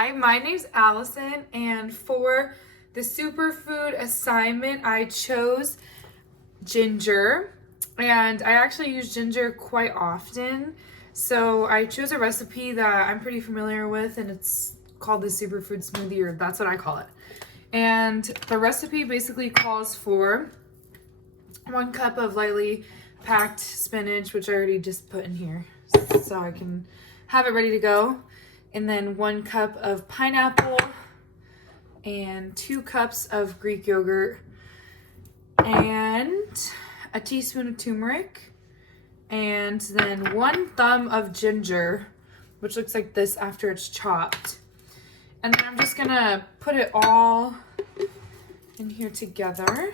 Hi, my name's Allison, and for the superfood assignment, I chose ginger, and I actually use ginger quite often. So I chose a recipe that I'm pretty familiar with, and it's called the superfood smoothie, or that's what I call it. And the recipe basically calls for 1 cup of lightly packed spinach, which I already just put in here so I can have it ready to go. And then 1 cup of pineapple and 2 cups of Greek yogurt and a teaspoon of turmeric and then 1 thumb of ginger, which looks like this after it's chopped. And then I'm just gonna put it all in here together.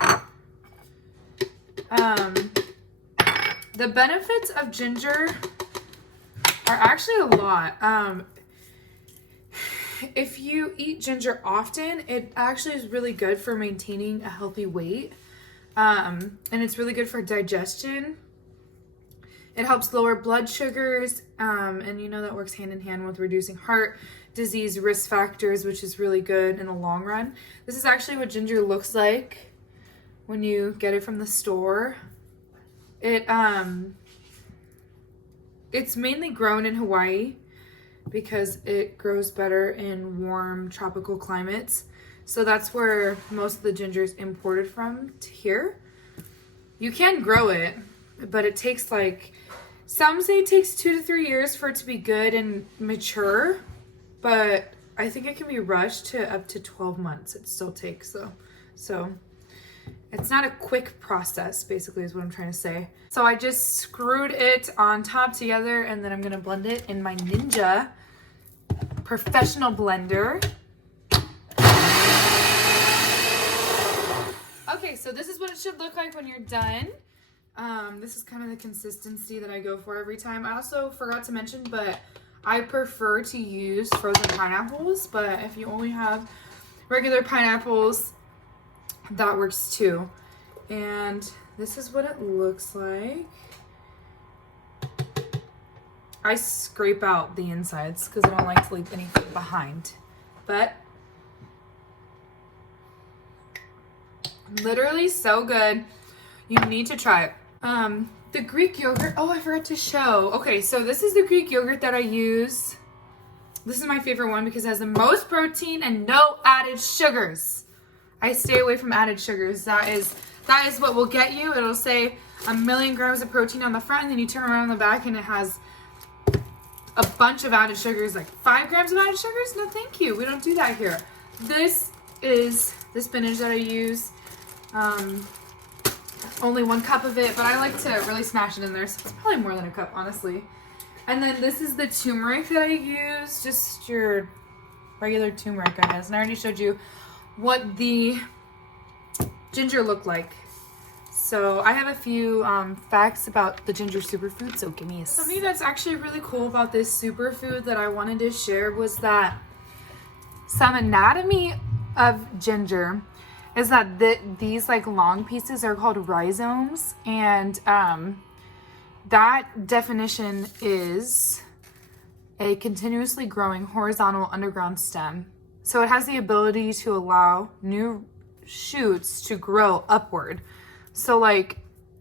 The benefits of ginger are actually a lot. If you eat ginger often, it actually is really good for maintaining a healthy weight. And it's really good for digestion. It helps lower blood sugars, and you know that works hand in hand with reducing heart disease risk factors, which is really good in the long run. This is actually what ginger looks like when you get it from the store. It's mainly grown in Hawaii because it grows better in warm tropical climates. So that's where most of the ginger is imported from to here. You can grow it, but it takes some say it takes 2 to 3 years for it to be good and mature, but I think it can be rushed to up to 12 months. It still takes though. So it's not a quick process, basically, is what I'm trying to say. So I just screwed it on top together, and then I'm gonna blend it in my Ninja professional blender. Okay, so this is what it should look like when you're done. This is kind of the consistency that I go for every time. I also forgot to mention, but I prefer to use frozen pineapples, but if you only have regular pineapples, that works too. And this is what it looks like. I scrape out the insides because I don't like to leave anything behind. But literally so good. You need to try it. The Greek yogurt. Oh, I forgot to show. Okay, so this is the Greek yogurt that I use. This is my favorite one because it has the most protein and no added sugars. I stay away from added sugars. That is what will get you. It'll say 1,000,000 grams of protein on the front, and then you turn around on the back and it has a bunch of added sugars, like 5 grams of added sugars. No, thank you. We don't do that here. This is the spinach that I use. Only 1 cup of it, but I like to really smash it in there, so it's probably more than a cup, honestly. And then this is the turmeric that I use, just your regular turmeric, I guess. And I already showed you what the ginger looked like. So I have a few facts about the ginger superfood, so give me a Something that's actually really cool about this superfood that I wanted to share was that some anatomy of ginger is that these long pieces are called rhizomes, and that definition is a continuously growing horizontal underground stem. So it has the ability to allow new shoots to grow upward. So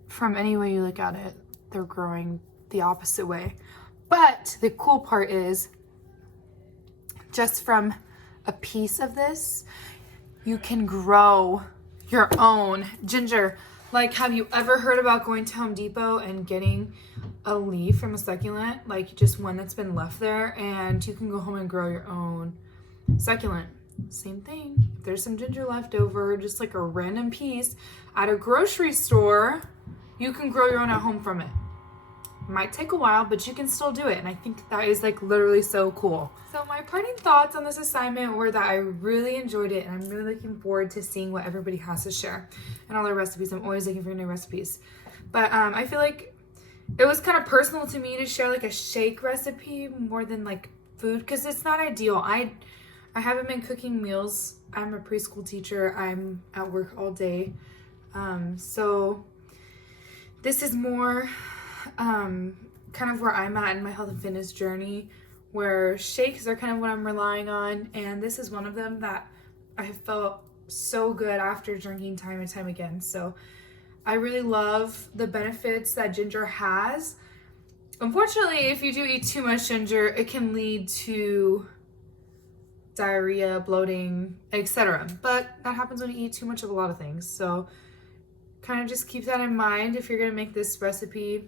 from any way you look at it, they're growing the opposite way. But the cool part is just from a piece of this, you can grow your own ginger. Have you ever heard about going to Home Depot and getting a leaf from a succulent, just one that's been left there, and you can go home and grow your own succulent? Same thing. If there's some ginger left over, just a random piece at a grocery store, you can grow your own at home from it. Might take a while, but you can still do it, and I think that is literally so cool. So my parting thoughts on this assignment were that I really enjoyed it, and I'm really looking forward to seeing what everybody has to share and all their recipes. I'm always looking for new recipes, but I feel like it was kind of personal to me to share a shake recipe more than food, because it's not ideal. I haven't been cooking meals. I'm a preschool teacher. I'm at work all day, so this is more kind of where I'm at in my health and fitness journey, where shakes are kind of what I'm relying on, and this is one of them that I have felt so good after drinking time and time again. So I really love the benefits that ginger has. Unfortunately, if you do eat too much ginger, it can lead to diarrhea, bloating, etc. But that happens when you eat too much of a lot of things. So kind of just keep that in mind if you're going to make this recipe.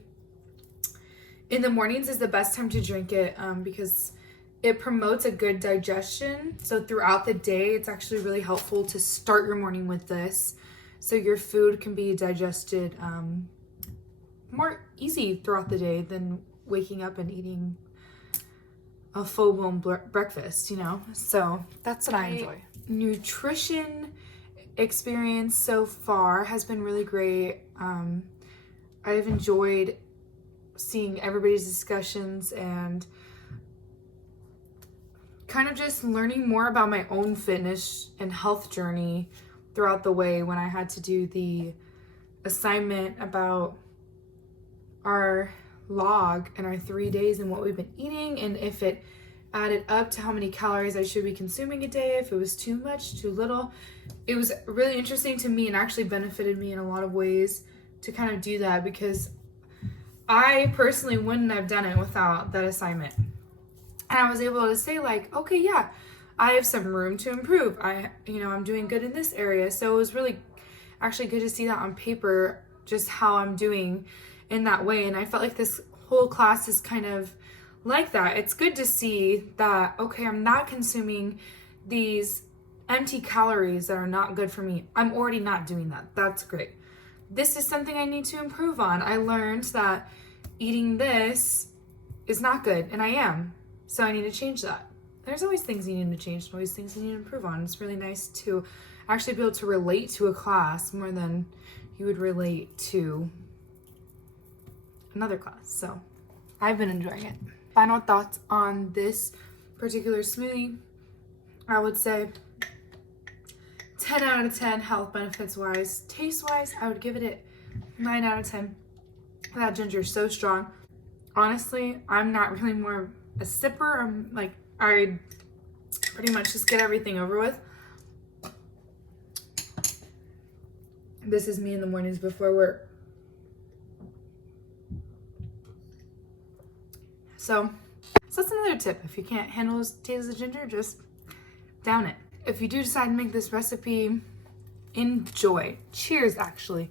In the mornings is the best time to drink it because it promotes a good digestion. So throughout the day, it's actually really helpful to start your morning with this, so your food can be digested more easy throughout the day than waking up and eating a full-blown breakfast, you know? So that's what I enjoy. Nutrition experience so far has been really great. I've enjoyed seeing everybody's discussions and kind of just learning more about my own fitness and health journey throughout the way when I had to do the assignment about our log and our 3 days and what we've been eating, and if it added up to how many calories I should be consuming a day, if it was too much, too little. It was really interesting to me and actually benefited me in a lot of ways to kind of do that, because I personally wouldn't have done it without that assignment. And I was able to say like, okay, yeah, I have some room to improve. I'm doing good in this area. So it was really actually good to see that on paper, just how I'm doing in that way. And I felt like this whole class is kind of like that. It's good to see that, okay, I'm not consuming these empty calories that are not good for me. I'm already not doing that. That's great. This is something I need to improve on. I learned that eating this is not good, and I am. So I need to change that. There's always things you need to change, always things you need to improve on. It's really nice to actually be able to relate to a class more than you would relate to another class. So I've been enjoying it. Final thoughts on this particular smoothie. I would say 10 out of 10 health benefits wise. Taste wise, I would give it a 9 out of 10. That ginger is so strong. Honestly, I'm not really more a sipper. I pretty much just get everything over with. This is me in the mornings before work. So that's another tip. If you can't handle the taste of ginger, just down it. If you do decide to make this recipe, enjoy. Cheers, actually.